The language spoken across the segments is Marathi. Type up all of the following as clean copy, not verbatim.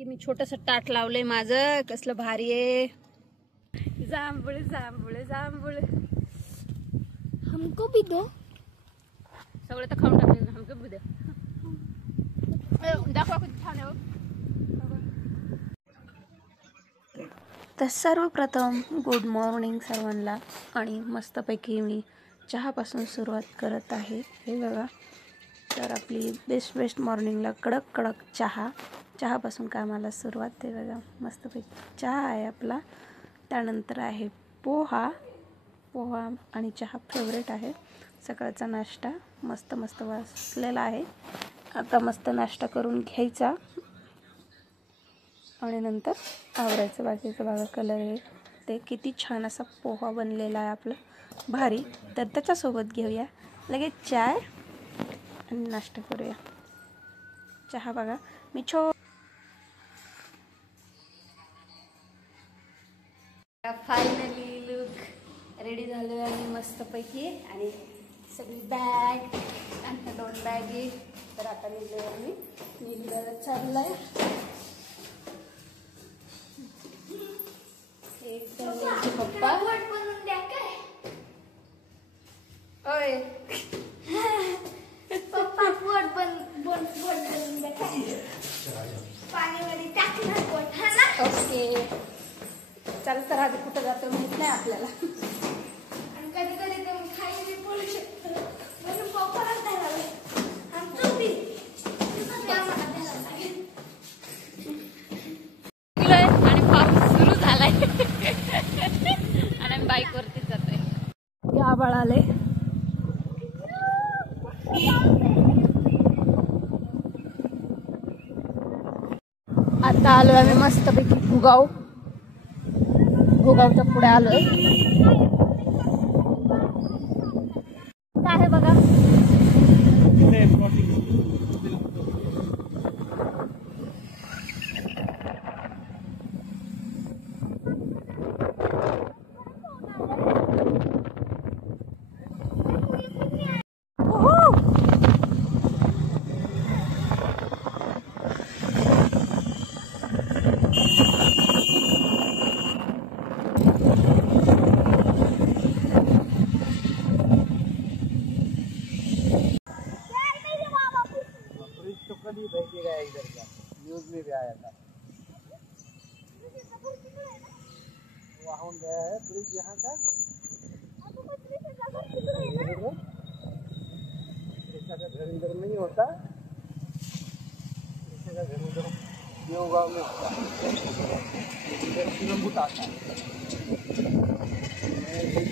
की मी छोटस ताट लावलंय माझं, कसलं भारी आहे. जांभूळ जांभूळ जांभूळ हमको भी दो. सगळं तर खाऊन टाकले, हमको भी दे. दाखवा किती छान आहे. तर सर्वप्रथम गुड मॉर्निंग सर्वांना. आणि मस्तपैकी मी चहापासून सुरुवात करत आहे. हे बघा, तर आपली बेस्ट मॉर्निंगला कडक कडक चहापासून कामाला सुरुवात. ते बघा, मस्तपैकी चहा आहे आपला. त्यानंतर आहे पोहा आणि चहा फेवरेट आहे. सकाळचा नाश्ता मस्त वाचलेला आहे. आता मस्त नाश्ता करून घ्यायचा आणि नंतर आवरायचं. बाकीचं बघा, कलर आहे ते किती छान असा पोहा बनलेला आहे आपला, भारी. तर त्याच्यासोबत घेऊया लगेच चाय आणि नाश्ता करूया. चहा बघा, मी फायनली लुक रेडी झालो आहे मी मस्तपैकी. आणि सगळी बॅग आणि 2 बॅगी. तर आता निघायला चाललंय. पप्पा बनवून द्या काय ओय पप्पा पोट बनवून द्या काय पाणीमध्ये टाकणार पोट हा ना. ओके, चल तर आधी कुठं जातो माहित नाही आपल्याला. आणि कधी तर खायला बोलू शकतो म्हणून पप्पाला द्यायला आणि तू बी आणि पाऊस सुरू झालाय आणि आम्ही बाईक वरतीच जातोय. आभाळ आले. आता आलोय आम्ही मस्तपैकी भुगावच्या पुढे आलोय. काय आहे बघा, न्यूज में भी आया था. वाहन गया है ब्रिज यहाँ का. ऐसा का घर इधर नहीं होता, ऐसा का घर उधर देवगांव में होता. इधर सिलंबुट आता है.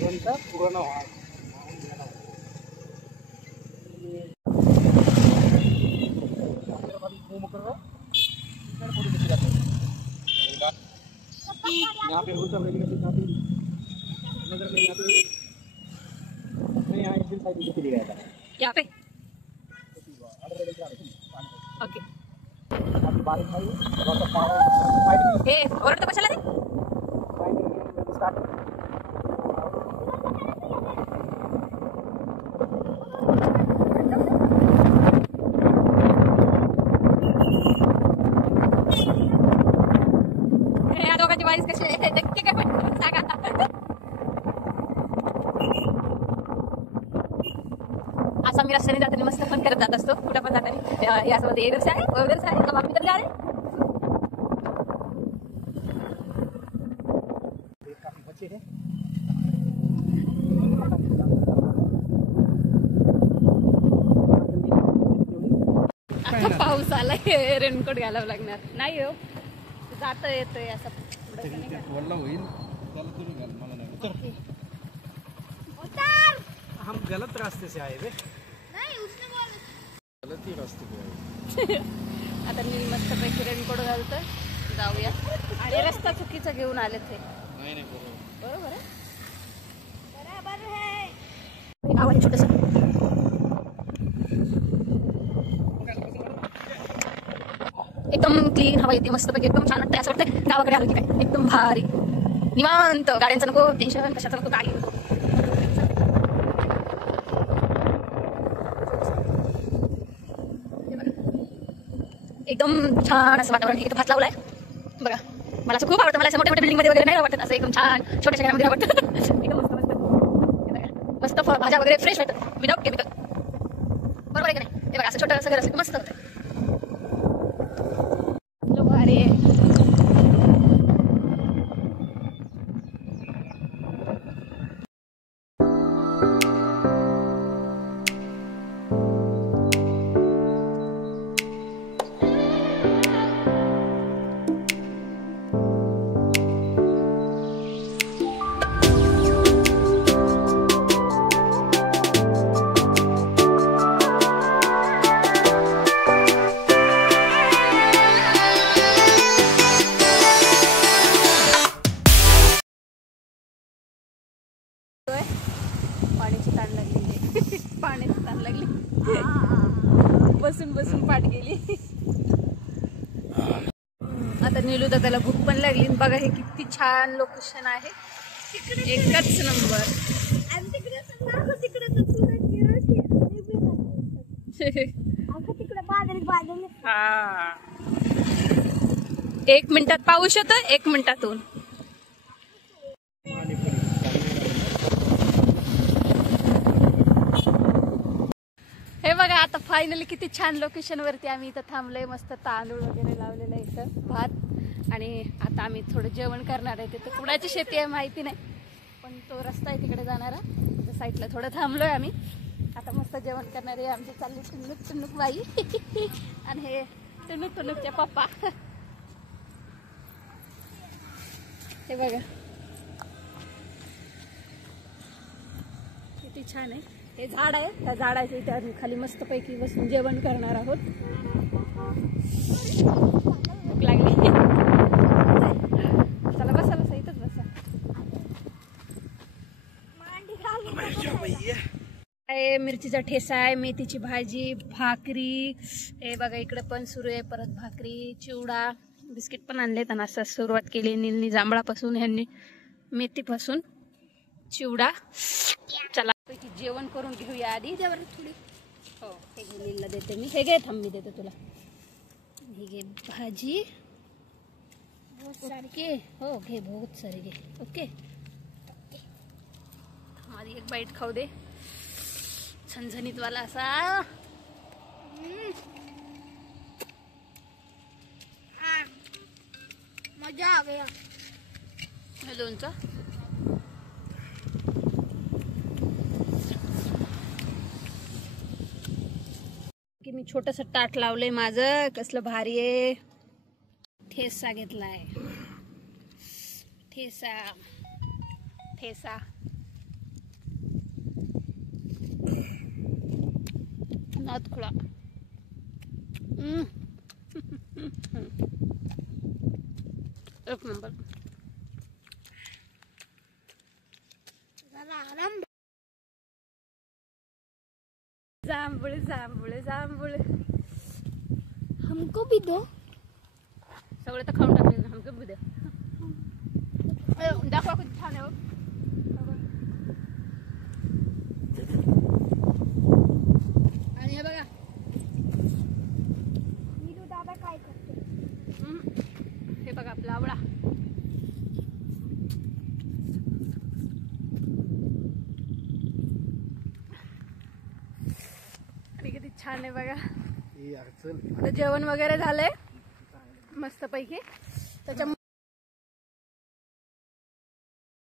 बनता पुराना वहाँ यहाँ पे होता है. नगर में यहाँ पे चली गया था. यहाँ पे ओके. बारिश आई हे ओरडतो कशाला रे. या दोघांची वाईस कशी आहे नक्की काय सांगा. असा मी रस्त्याने जाताना मस्त पण करत जात असतो कुठं पण जाताना. यासोबत इधर से आए उधर से आए कब हम इधर जा रहे. काफी बच्चे हैं. आता पाऊस आलाय, रेनकोट घालावं लागणार. नाही हो, जात येतोय असं. हम गलत रास्ते से आए थे. नहीं उसने बोला गलत ही रास्ते पे आए. आता मी मस्तपैकी रेनकोट घालतोय, जाऊया. आणि रस्ता चुकीचा घेऊन आले ते. नाही बरोबर आहे. बराबर है. गाव आहे छोटस. एकदम क्लीन हवा येते मस्तपैकी, एकदम छान वाटतं. असं वाटतं गावाकडे आलो की काय, एकदम भारी निवांत. गाड्यांचं नको टेन्शन, कशाचं नको, गाडी नको. एकदम छान असं वातावरण. इथं भात लावलाय बघा. मला असं खूप आवडतं. मला असं मोठ्या मोठ्या बिल्डिंग मध्ये वगैरे नाही आवडत, असं एकदम छान छोट्याशा घरामध्ये आवडतं. एकदम मस्त मस्त हे बघा. मस्त भाज्या वगैरे फ्रेश भेटतात विदाउट केमिकल. बरोबर आहे का नाही? हे बघा असं छोटं असं घर असलं मस्त होतं. भारी आहे. पाण्याची ताण लागली. पाण्याची ताण लागली. बसून बसून पाठ गेली. आता नीलू दादाला भूक पण लागली. बघा हे किती छान लोकेशन आहे. एकच नंबर. हा 1 मिनिटात पाऊस येतो. 1 मिनिटातून हे बघा. आता फायनली किती छान लोकेशन वरती आम्ही इथं थांबलोय. मस्त तांदूळ वगैरे लावलेलं आहे इथं, भात. आणि आता आम्ही थोडं जेवण करणार आहे. तिथं कुणाची शेती आहे माहिती नाही, पण तो रस्ता आहे तिकडे जाणारा. त्या साईडला थोडं थांबलोय आम्ही. आता मस्त जेवण करणार आहे. आमची चालली टुनुक टुनुक बाई आणि हे टुनुक टुनुकचे पप्पा. हे बघा किती छान आहे. हे झाड आहे. त्या झाडाच्या इथे आम्ही खाली मस्तपैकी बसून जेवण करणार आहोत. भूक लागली. चला बसा बसा, इथंच बसा. मिरचीचा ठेसा आहे, मेथीची भाजी, भाकरी. हे बघा इकडे पण सुरू आहे. परत भाकरी, चिवडा, बिस्किट पण आणले. त्यांना असं सुरुवात केली नीलनी जांभळापासून, ह्यांनी मेथीपासून. चिवडा. चला जेवण करून घेऊया आधी. थोडी हो हे घे, नीलला देते मी. हे घे, थांब मी देते तुला. हे घे भाजी. ओके हो घे, बहुत सारी घे. ओके माझी एक बाईट खाऊ दे. झणझणीत वाला असा. मजा आ गया. लोणचं की मी छोटस ताट लावलंय माझं. कसलं भारी आहे. ठेसा घेतलाय. ठेसा ठेसा नाथखुळा. एक नंबर. जांभूळ जांभूळ जांभूळ. हमको भी दो. सगळं तर खाऊन टाकले. हमको भी दे. दाखवा किती छान आहे. आणि हे बघा नीलू दादा काय करते. हे बघा आपला आवळा. आणि किती छान आहे बघा. जेवण वगैरे झालंय मस्त पैकी. त्याच्या